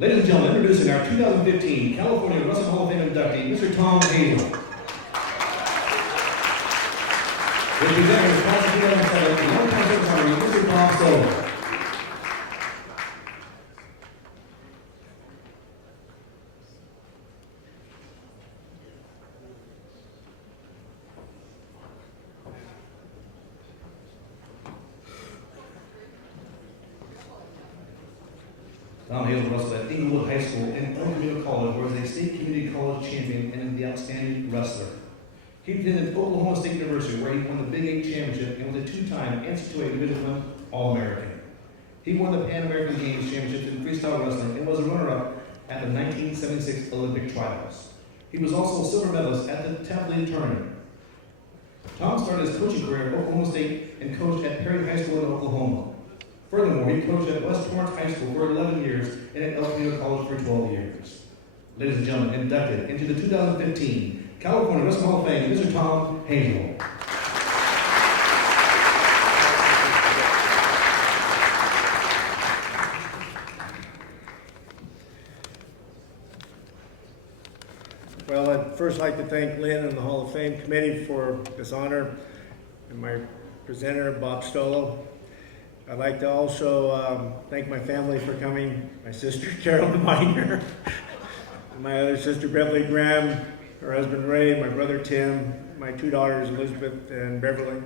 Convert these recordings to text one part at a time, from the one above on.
Ladies and gentlemen, introducing our 2015 California Wrestling Hall of Fame inductee, Mr. Tom Hazell. With the executives, class of 2007, the one-time service honoree, Mr. Bob Sullivan. Tom Hazell wrestled at Inglewood High School and El Camino College, where he was a state community college champion and the outstanding wrestler. He attended Oklahoma State University, where he won the Big 8 championship and was a two-time NCAA Division I All-American. He won the Pan American Games championships in freestyle wrestling and was a runner-up at the 1976 Olympic trials. He was also a silver medalist at the Tapley tournament. Tom started his coaching career at Oklahoma State and coached at Perry High School in Oklahoma. Furthermore, he coached at West Torrance High School for 11 years and at El Camino College for 12 years. Ladies and gentlemen, inducted into the 2015 California Wrestling Hall of Fame, Mr. Tom Hazell. Well, I'd first like to thank Lynn and the Hall of Fame committee for this honor, and my presenter, Bob Stolo. I'd like to also thank my family for coming, my sister, Carolyn Miner, my other sister, Beverly Graham, her husband, Ray, my brother, Tim, my two daughters, Elizabeth and Beverly.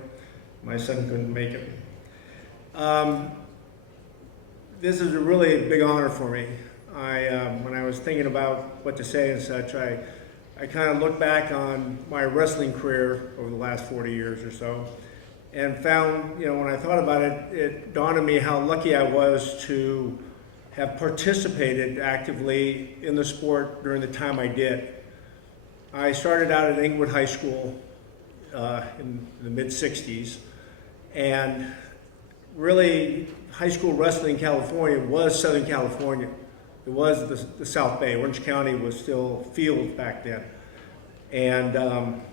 My son couldn't make it. This is a really big honor for me. When I was thinking about what to say and such, I kind of looked back on my wrestling career over the last 40 years or so, and found, when I thought about it, it dawned on me how lucky I was to have participated actively in the sport during the time I did. I started out at Inglewood High School in the mid-60s, and really high school wrestling in California was Southern California. It was the South Bay. Orange County was still fields back then. And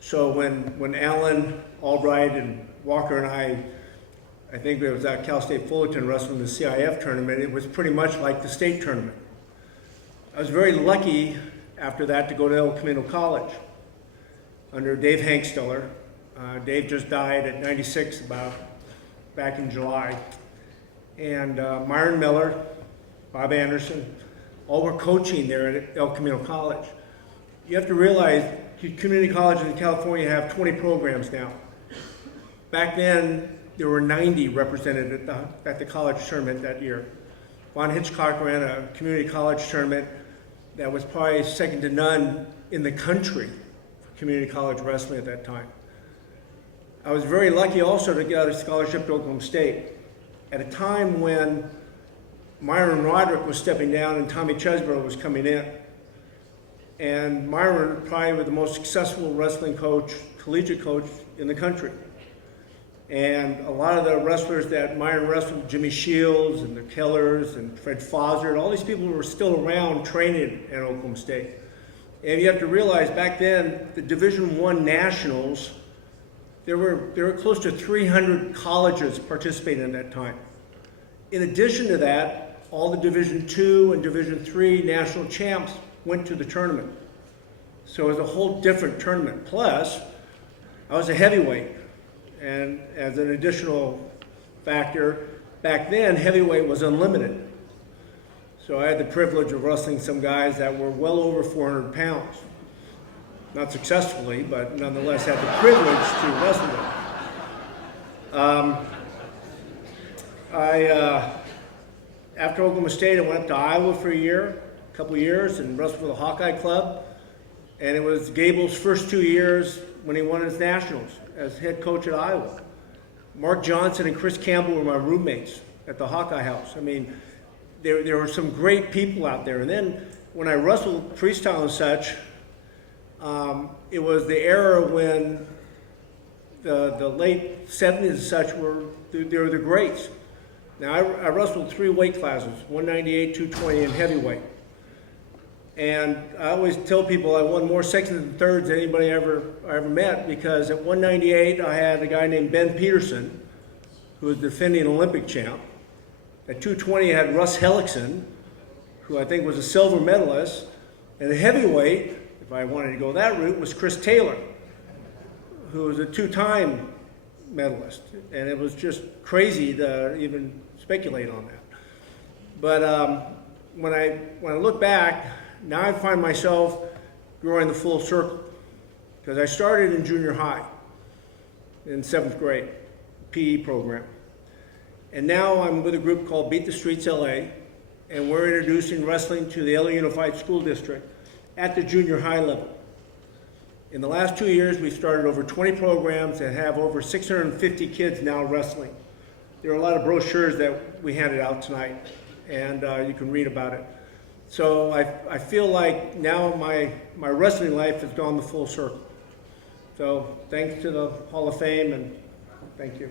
so when Alan Albright and Walker and I think it was at Cal State Fullerton wrestling the CIF tournament, it was pretty much like the state tournament. I was very lucky after that to go to El Camino College under Dave Hankstiller. Dave just died at 96 back in July. And Myron Miller, Bob Anderson, all were coaching there at El Camino College. You have to realize community colleges in California have 20 programs now. Back then, there were 90 represented at the college tournament that year. Von Hitchcock ran a community college tournament that was probably second to none in the country for community college wrestling at that time. I was very lucky also to get a scholarship to Oklahoma State at a time when Myron Roderick was stepping down and Tommy Chesborough was coming in. And Myron probably was the most successful wrestling coach, collegiate coach in the country. And a lot of the wrestlers that Myron wrestled, Jimmy Shields and the Kellers and Fred Fozzard, all these people were still around training at Oklahoma State. And you have to realize back then, the Division I Nationals, there were close to 300 colleges participating at that time. In addition to that, all the Division II and Division III national champs went to the tournament. So it was a whole different tournament. Plus, I was a heavyweight. And as an additional factor, back then, heavyweight was unlimited. So I had the privilege of wrestling some guys that were well over 400 pounds. Not successfully, but nonetheless had the privilege to wrestle them. After Oklahoma State, I went up to Iowa for a couple of years, and wrestled for the Hawkeye Club. And it was Gable's first 2 years when he won his nationals as head coach at Iowa. Mark Johnson and Chris Campbell were my roommates at the Hawkeye House. I mean, there were some great people out there. And then when I wrestled freestyle and such, it was the era when the late 70s and such they were the greats. Now I wrestled 3 weight classes, 198, 220, and heavyweight. And I always tell people I won more seconds and thirds than anybody I ever met, because at 198 I had a guy named Ben Peterson, who was the defending Olympic champ. At 220 I had Russ Hellickson, who I think was a silver medalist, and a heavyweight, if I wanted to go that route, was Chris Taylor, who was a two-time medalist. And it was just crazy to even speculate on that. But when I look back, now I find myself growing the full circle, because I started in junior high, in 7th grade, PE program. And now I'm with a group called Beat the Streets LA, and we're introducing wrestling to the LA Unified School District at the junior high level. In the last 2 years, we've started over 20 programs that have over 650 kids now wrestling. There are a lot of brochures that we handed out tonight, and you can read about it. So I feel like now my wrestling life has gone the full circle. So thanks to the Hall of Fame, and thank you.